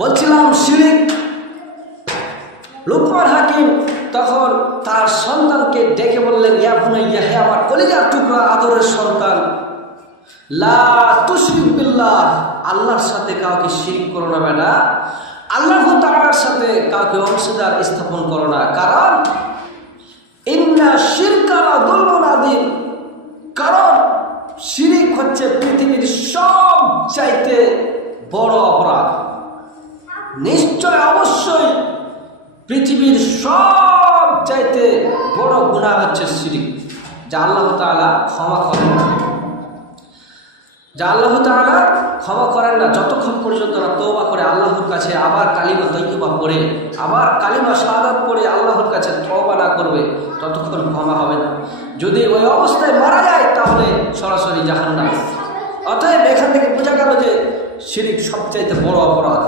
বলছিলাম শিরিক। লুকমান হাকিম তখন তার সন্তানকে ডেকে বললেন, ইয়া বুনাইয়া, হে আমার কলিজার টুকরা আদরের সন্তান, লা তুশরিক বিল্লাহ, আল্লাহর সাথে কাউকে শিরিক করো না বেটা, আল্লাহ তাআলার সাথে কাউকে অংশীদার স্থাপন করো না, কারণ ইন্না শিরকা যুলমুন আযীম, কারণ শিরিক হচ্ছে পৃথিবীর সব চাইতে বড় অপরাধ। নিশ্চয় অবশ্যই পৃথিবীর সব চাইতে বড় গুনাহ হচ্ছে শিরিক, যা আল্লাহ তাআলা ক্ষমা করেন না, যতক্ষণ পর্যন্ত না তওবা করে আল্লাহর কাছে আবার কালিমা তাইয়্যিবা পড়ে, আবার কালিমা শাহাদাত পড়ে আল্লাহর কাছে তওবা না করবে, ততক্ষণ ক্ষমা হবে না। যদি ওই অবস্থায় মারা যায় তাহলে সরাসরি জাহান্নাম। অতএব এখান থেকে বোঝা গেল যে শিরিক সবচাইতে বড় অপরাধ।